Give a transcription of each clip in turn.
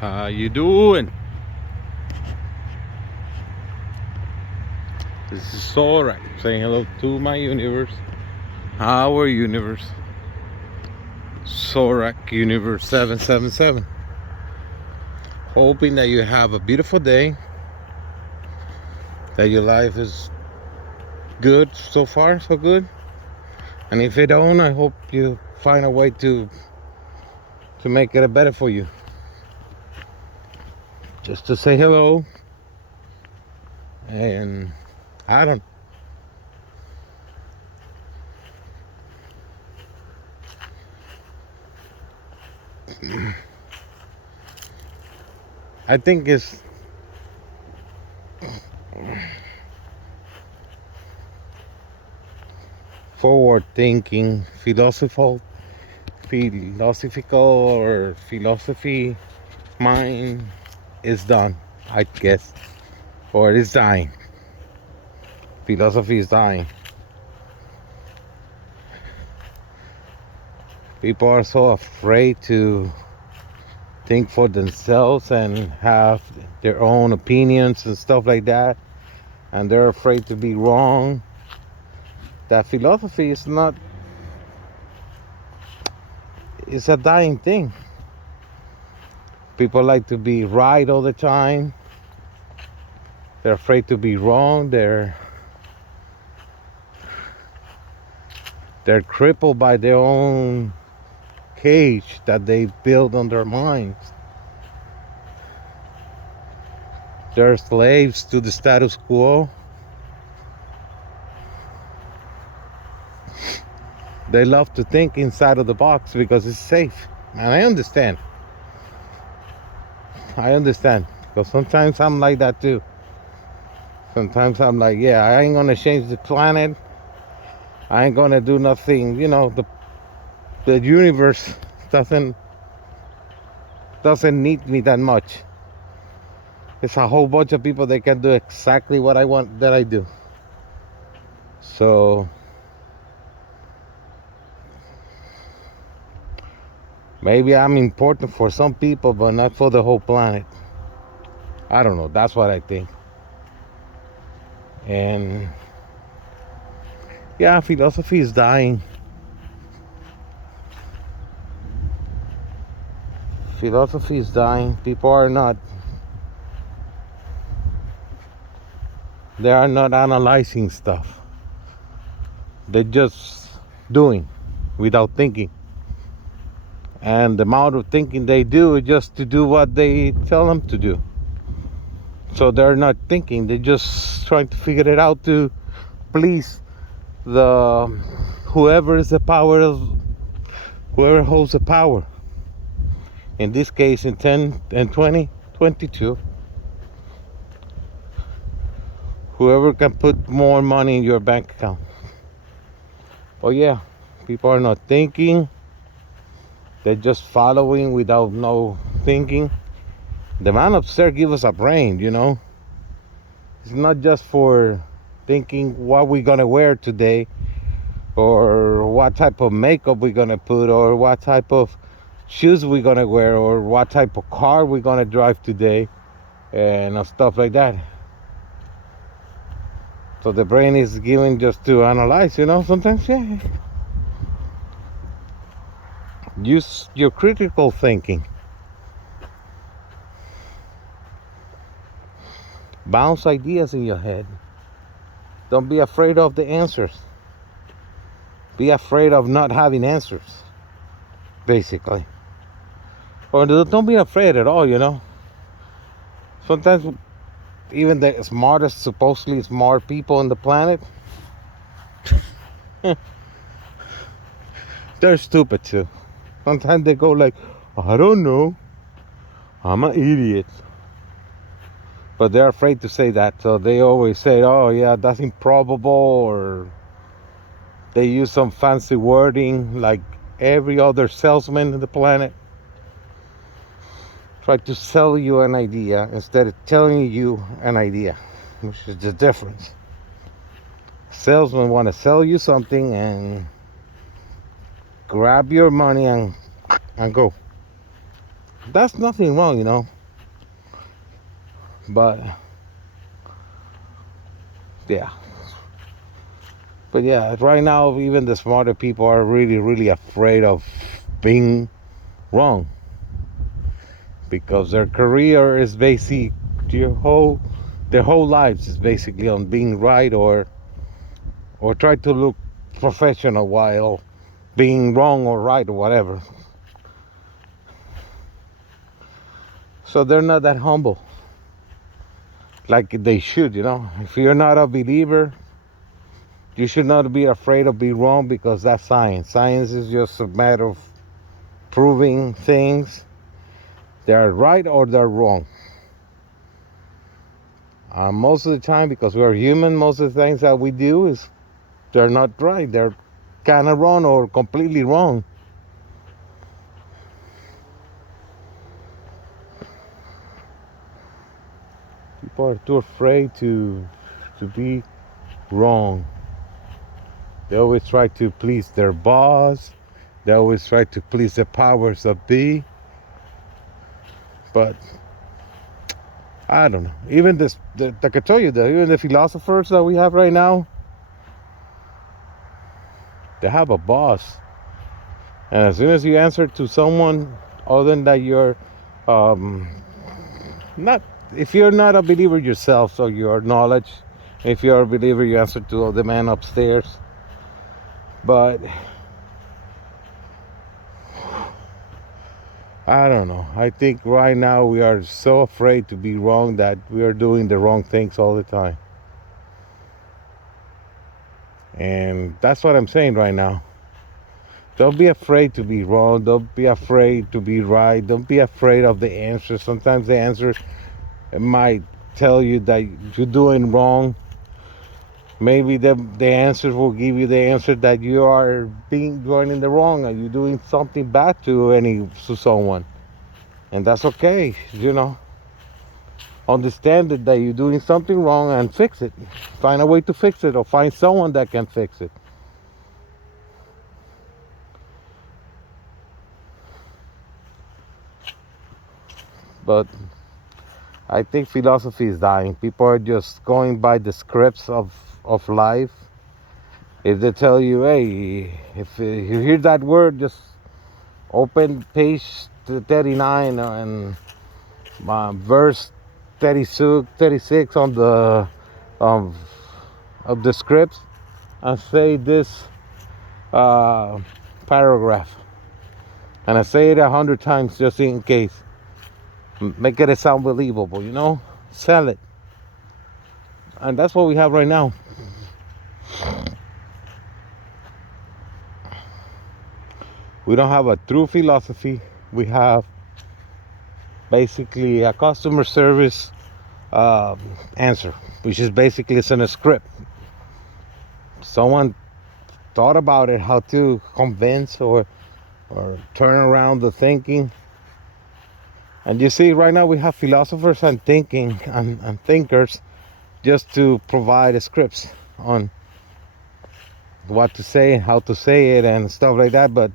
How you doing? This is Sora saying hello to my universe. Our universe. Sorak Universe 777. Hoping that you have a beautiful day. That your life is good so far, so good. And if you don't, I hope you find a way to make it better for you. Just to say hello. And I don't I think it's forward thinking, philosophical or philosophy mind is done, I guess, or it is dying. Philosophy is dying. People are so afraid to think for themselves and have their own opinions and stuff like that, and they're afraid to be wrong. That philosophy is not, it's a dying thing. People like to be right all the time. They're afraid to be wrong. They're crippled by their own cage that they build on their minds. They're slaves to the status quo. They love to think inside of the box because it's safe. And I understand. Because sometimes I'm like that too. Sometimes I'm like, yeah, I ain't gonna change the planet. I ain't gonna do nothing. You know, the universe doesn't need me that much. It's a whole bunch of people that can do exactly what I want that I do. So maybe I'm important for some people, but not for the whole planet. I don't know. That's what I think. And yeah, philosophy is dying. Philosophy is dying. People are not. They are not analyzing stuff. They're just doing without thinking. And the amount of thinking they do is just to do what they tell them to do. So they're not thinking. They're just trying to figure it out to please the whoever is the power of whoever holds the power. In this case, in 10 and 2022, whoever can put more money in your bank account. Oh yeah, people are not thinking. They're just following without no thinking. The man upstairs give us a brain, you know. It's not just for thinking what we're gonna wear today, or what type of makeup we're gonna put, or what type of shoes we're gonna wear, or what type of car we're gonna drive today, and stuff like that. So the brain is given just to analyze, you know. Sometimes, yeah. Use your critical thinking. Bounce ideas in your head. Don't be afraid of the answers. Be afraid of not having answers, basically. Or don't be afraid at all, you know. Sometimes even the smartest, supposedly smart people on the planet, they're stupid too. Sometimes they go like, I don't know, I'm an idiot. But they're afraid to say that, so they always say, oh yeah, that's improbable, or they use some fancy wording like every other salesman on the planet. Try to sell you an idea instead of telling you an idea, which is the difference. Salesmen want to sell you something and grab your money and go. that's nothing wrong, but yeah. But yeah, right now even the smarter people are really, really afraid of being wrong, because their career is basically their whole lives is basically on being right, or try to look professional while being wrong or right or whatever. So they're not that humble like they should. If you're not a believer, you should not be afraid of being wrong, because that's science. Science is just a matter of proving things. They're right or they're wrong. Most of the time, because we're human, most of the things that we do is they're not right. They're kind of wrong or completely wrong. People are too afraid to be wrong. They always try to please their boss. They always try to please the powers that be. But I don't know. Even I can tell you that even the philosophers that we have right now, they have a boss. And as soon as you answer to someone other than that, you're um, not. If you're not a believer yourself, so your knowledge. If you're a believer, you answer to the man upstairs. But I don't know. I think right now we are so afraid to be wrong that we are doing the wrong things all the time. And that's what I'm saying right now. Don't be afraid to be wrong. Don't be afraid to be right. Don't be afraid of the answer. Sometimes the answer might tell you that you're doing wrong. Maybe the answers will give you the answer that you are going in the wrong, or you're doing something bad to someone. And that's okay, Understand that you're doing something wrong and fix it. Find a way to fix it, or find someone that can fix it. But I think philosophy is dying. People are just going by the scripts of life. If they tell you, hey, if you hear that word, just open page 39 and verse 36 on the of the scripts, and say this paragraph, and I say it 100 times just in case. Make it sound believable, Sell it. And that's what we have right now. We don't have a true philosophy. We have basically a customer service answer, which is basically it's in a script. Someone thought about it, how to convince or turn around the thinking. And you see, right now we have philosophers and thinking and thinkers just to provide scripts on what to say and how to say it and stuff like that, but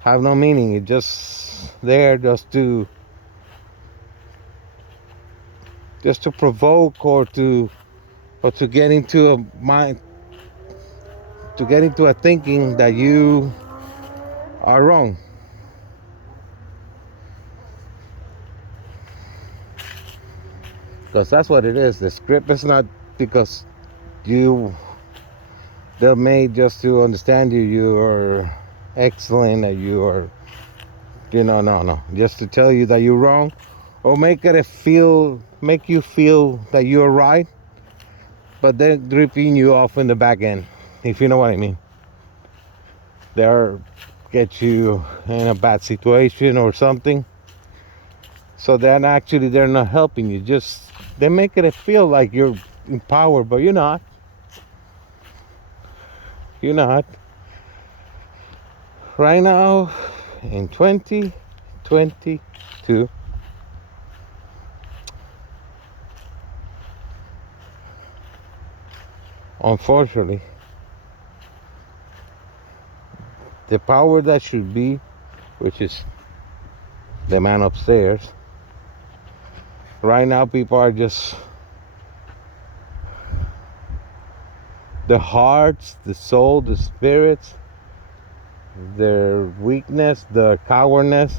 have no meaning. It's just there just to provoke, or to get into a mind, to get into a thinking that you are wrong. Because that's what it is. The script is not because they're made just to understand you are excellent, that you are, no, just to tell you that you're wrong, or make you feel that you're right, but then dripping you off in the back end, if you know what I mean. They're get you in a bad situation or something, so then actually they're not helping you. Just they make it feel like you're in power, but you're not. Right now in 2022, unfortunately, the power that should be, which is the man upstairs. Right now, people are just the hearts, the soul, the spirits, their weakness, the cowardness.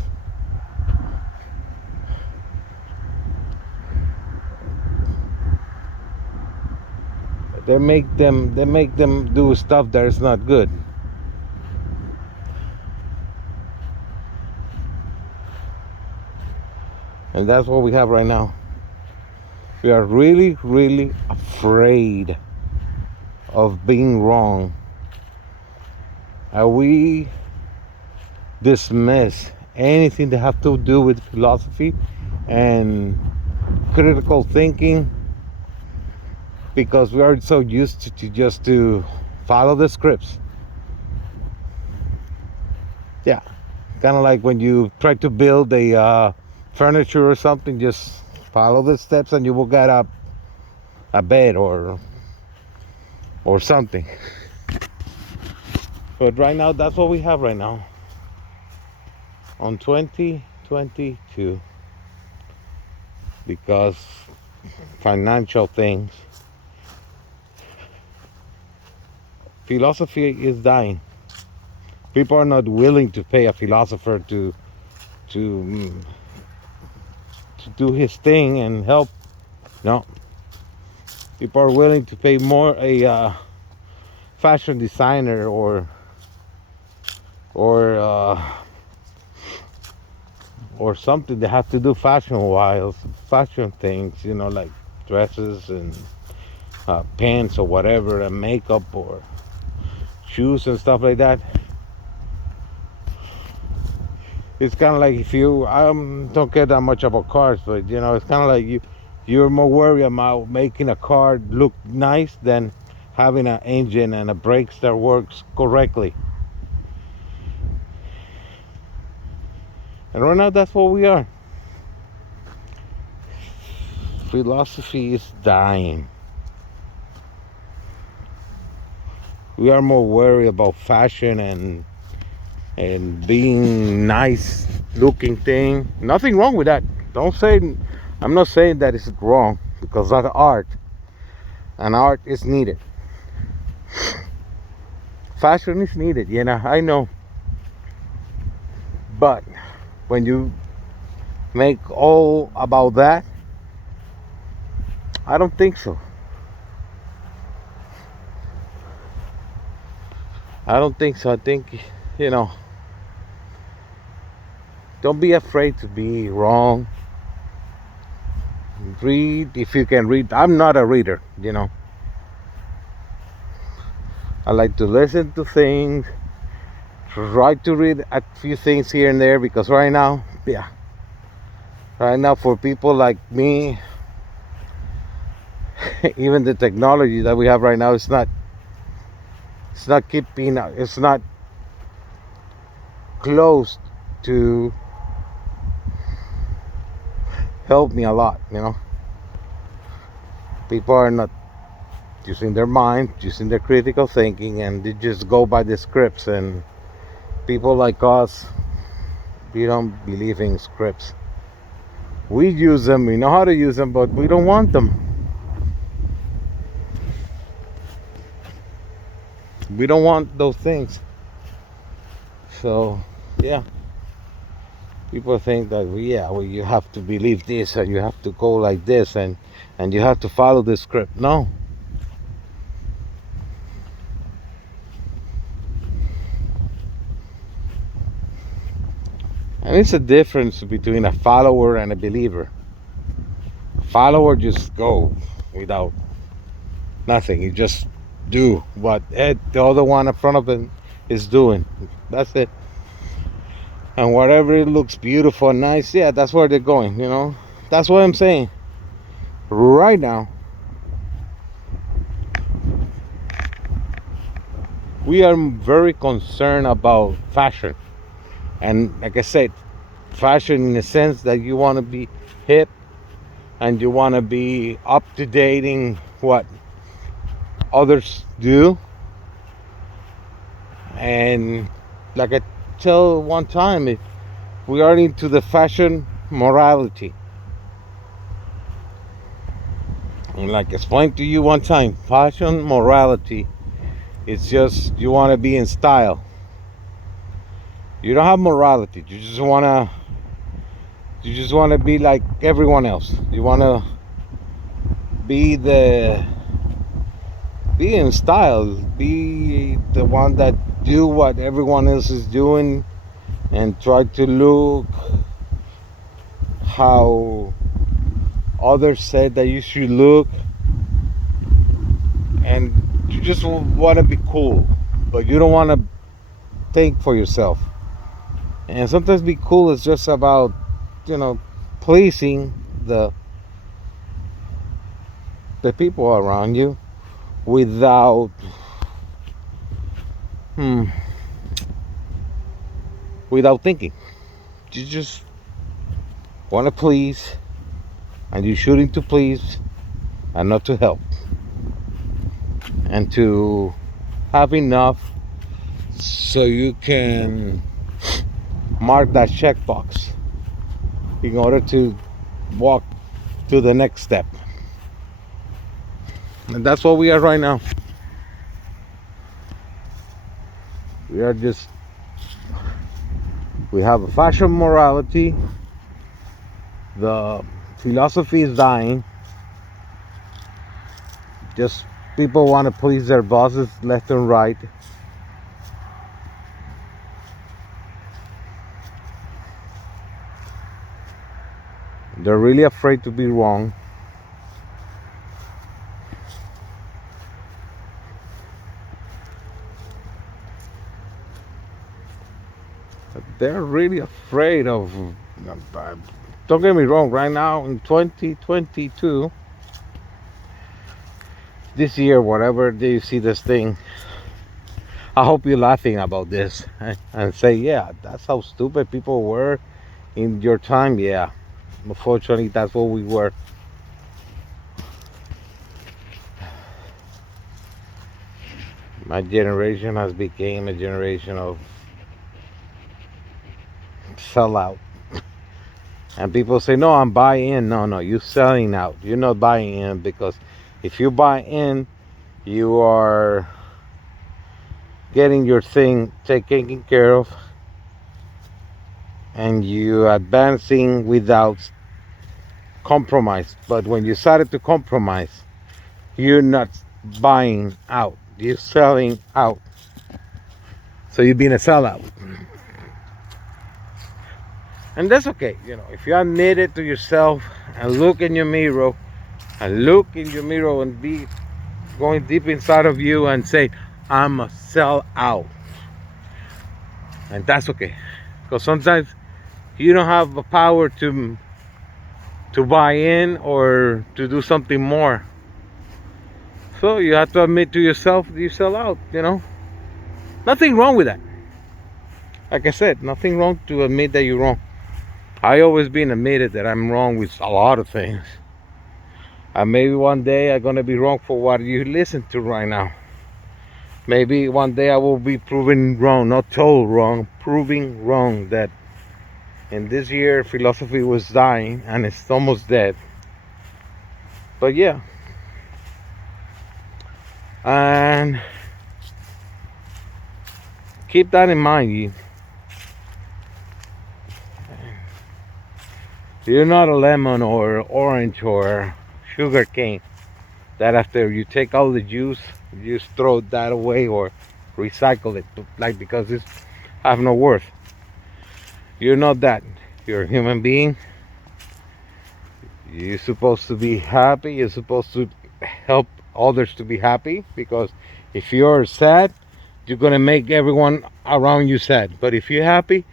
They make them do stuff that is not good. And that's what we have right now. We are really, really afraid of being wrong. And we dismiss anything that have to do with philosophy and critical thinking, because we are so used to just to follow the scripts. Yeah, kind of like when you try to build a furniture or something, just follow the steps and you will get a bed or something. But right now, that's what we have right now on 2022, because financial things, philosophy is dying. People are not willing to pay a philosopher to do his thing and help. No, people are willing to pay more a fashion designer or something that have to do fashion things, like dresses and pants or whatever, and makeup or shoes and stuff like that. It's kind of like if you don't care that much about cars, but it's kind of like you're more worried about making a car look nice than having an engine and a brakes that works correctly. And right now, that's what we are. Philosophy is dying. We are more worried about fashion and being nice looking thing. Nothing wrong with that. I'm not saying that it's wrong, because that's art, and art is needed. Fashion is needed, I know. But when you make all about that, I don't think so. I think, don't be afraid to be wrong. Read if you can read. I'm not a reader, I like to listen to things, try to read a few things here and there, because right now for people like me, even the technology that we have right now, it's not close to help me a lot. People are not using their mind, using their critical thinking, and they just go by the scripts. And people like us, we don't believe in scripts. We use them, we know how to use them, but we don't want them. We don't want those things. So yeah, people think that you have to believe this, and you have to go like this, and you have to follow the script. No. And it's a difference between a follower and a believer. A follower just go without nothing. You just do what the other one in front of them is doing. That's it. And whatever it looks beautiful and nice, that's where they're going. That's what I'm saying. Right now, we are very concerned about fashion. And like I said, fashion in the sense that you want to be hip, and you want to be up to dating what others do. And like I tell one time, we are into the fashion morality. And like I explained to you one time, fashion morality, it's just you want to be in style. You don't have morality. You just want to be like everyone else. You want to be in style, be the one that do what everyone else is doing, and try to look how others said that you should look, and you just want to be cool, but you don't want to think for yourself. And sometimes be cool is just about, pleasing the people around you without thinking. You just want to please, and you're shooting to please and not to help, and to have enough so you can mark that checkbox in order to walk to the next step. And that's what we are right now. We have a fashion morality. The philosophy is dying. Just people want to please their bosses left and right. They're really afraid to be wrong. They're really afraid of. Don't get me wrong, right now in 2022, this year, whatever day you see this thing, I hope you're laughing about this and say, yeah, that's how stupid people were in your time. Yeah, unfortunately, that's what we were. My generation has become a generation of sellout. And people say, no, I'm buying in. No, you're selling out. You're not buying in, because if you buy in, you are getting your thing taken care of, and you advancing without compromise. But when you started to compromise, you're not buying out. You're selling out. So you're being a sellout. And that's okay, if you admit it to yourself and look in your mirror and be going deep inside of you and say, I'm a sellout. And that's okay, because sometimes you don't have the power to buy in or to do something more. So you have to admit to yourself that you sell out. Nothing wrong with that. Like I said, nothing wrong to admit that you're wrong. I always been admitted that I'm wrong with a lot of things. And maybe one day I'm gonna be wrong for what you listen to right now. Maybe one day I will be proven wrong, not told wrong, proving wrong, that in this year philosophy was dying and it's almost dead. But yeah. And keep that in mind. You're not a lemon or orange or sugar cane that after you take all the juice, you just throw that away or recycle it, like, because it's have no worth. You're not that. You're a human being. You're supposed to be happy. You're supposed to help others to be happy, because if you're sad, you're gonna make everyone around you sad. But if you're happy,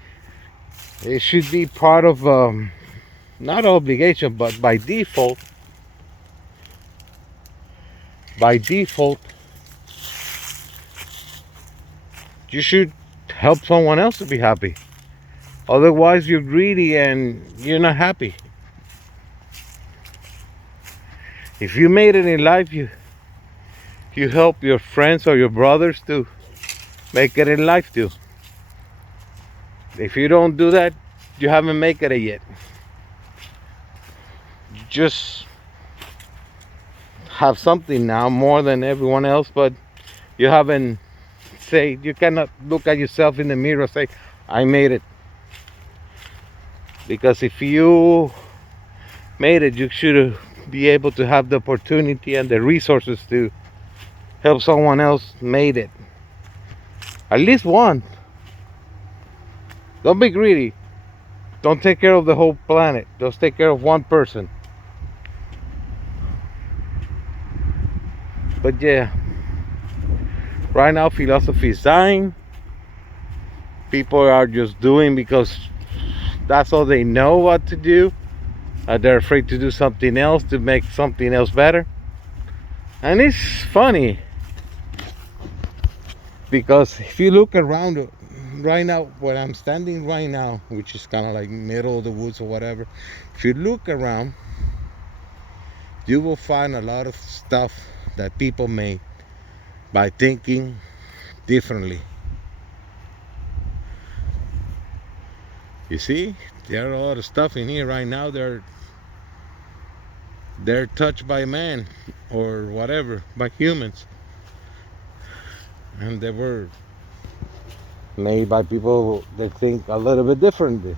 it should be part of not obligation, but by default, you should help someone else to be happy. Otherwise, you're greedy and you're not happy. If you made it in life, you help your friends or your brothers to make it in life too. If you don't do that, you haven't made it yet. You just have something now more than everyone else, but you haven't say, you cannot look at yourself in the mirror and say, I made it. Because if you made it, you should be able to have the opportunity and the resources to help someone else made it. At least one. Don't be greedy. Don't take care of the whole planet. Just take care of one person. But yeah, right now philosophy is dying. People are just doing because that's all they know what to do. They're afraid to do something else to make something else better. And it's funny because if you look around right now, where I'm standing right now, which is kind of like middle of the woods or whatever, if you look around, you will find a lot of stuff that people made by thinking differently. You see, there are a lot of stuff in here right now. They're touched by man or whatever, by humans, and they were made by people that think a little bit differently.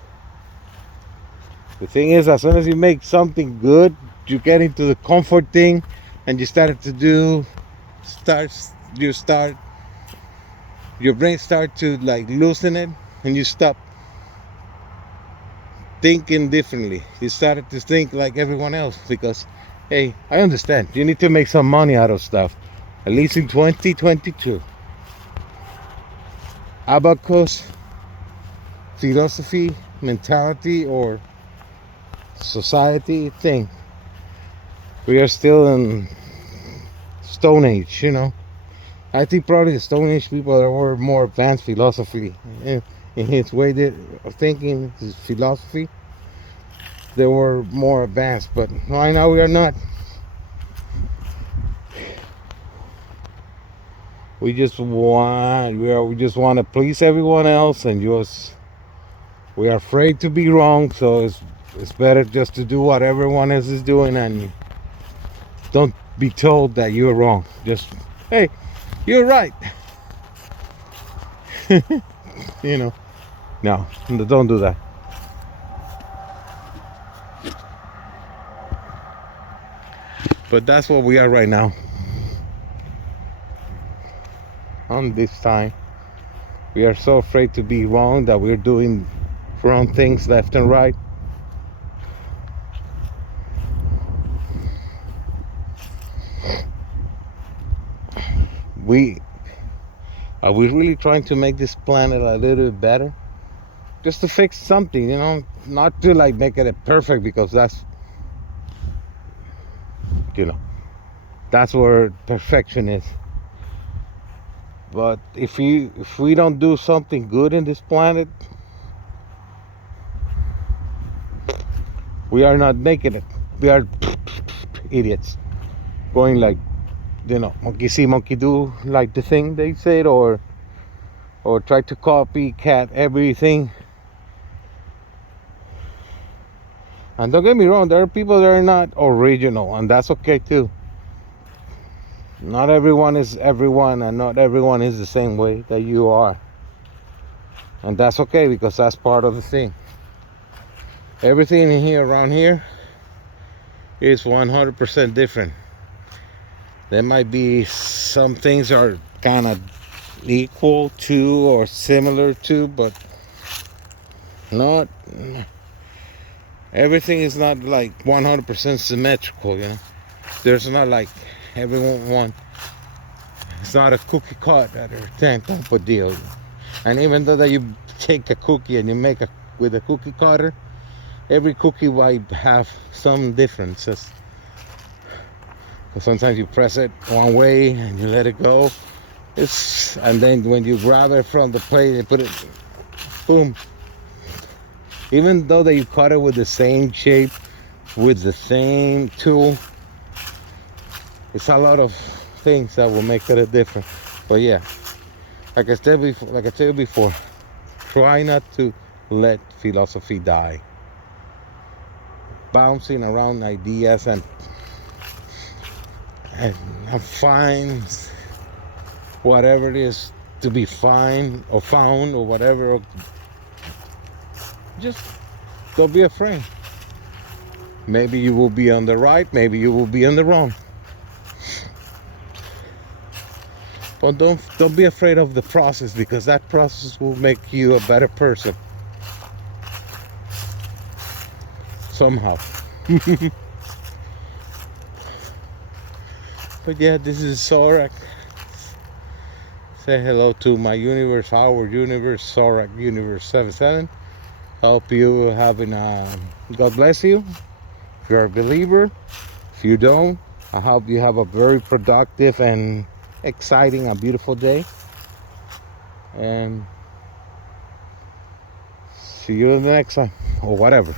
The thing is, as soon as you make something good, you get into the comfort thing, and you start to do, your brain start to like loosen it, and you stop thinking differently. You started to think like everyone else because, hey, I understand you need to make some money out of stuff, at least in 2022. Abacus philosophy, mentality, or society thing. We are still in Stone Age, you know. I think probably the Stone Age people were more advanced philosophy in his way of thinking, his philosophy. They were more advanced, but right now we are not. We just want to please everyone else, and we are afraid to be wrong. So it's better just to do what everyone else is doing, and don't be told that you're wrong. Just, hey, you're right. You know, no, don't do that. But that's what we are right now. On this time, we are so afraid to be wrong that we're doing wrong things left and right. Are we really trying to make this planet a little bit better? Just to fix something, you know, not to like make it perfect, because that's, you know, that's where perfection is. But if we don't do something good in this planet, we are not making it. We are idiots, going like, you know, monkey see, monkey do, like the thing they said, or try to copycat everything. And don't get me wrong, there are people that are not original, and that's okay too. Not everyone is everyone, and not everyone is the same way that you are. And that's okay, because that's part of the thing. Everything in here, around here, is 100% different. There might be some things are kind of equal to or similar to, but not everything is not like 100% symmetrical, you know. There's not like everyone, it's not a cookie cutter type of deal. And even though that you take a cookie and you make it with a cookie cutter, every cookie might have some differences. Because sometimes you press it one way and you let it go, and then when you grab it from the plate and put it, boom. Even though that you cut it with the same shape, with the same tool, it's a lot of things that will make it a difference. But yeah, like I said before, try not to let philosophy die. Bouncing around ideas and find whatever it is to be fine or found or whatever. Just don't be afraid. Maybe you will be on the right, maybe you will be on the wrong. But don't be afraid of the process, because that process will make you a better person. Somehow. But yeah, this is Zorak. Say hello to my universe, our universe, Zorak Universe 77. Hope you having God bless you. If you're a believer, if you don't, I hope you have a very productive and exciting, a beautiful day. And see you in the next time, or whatever.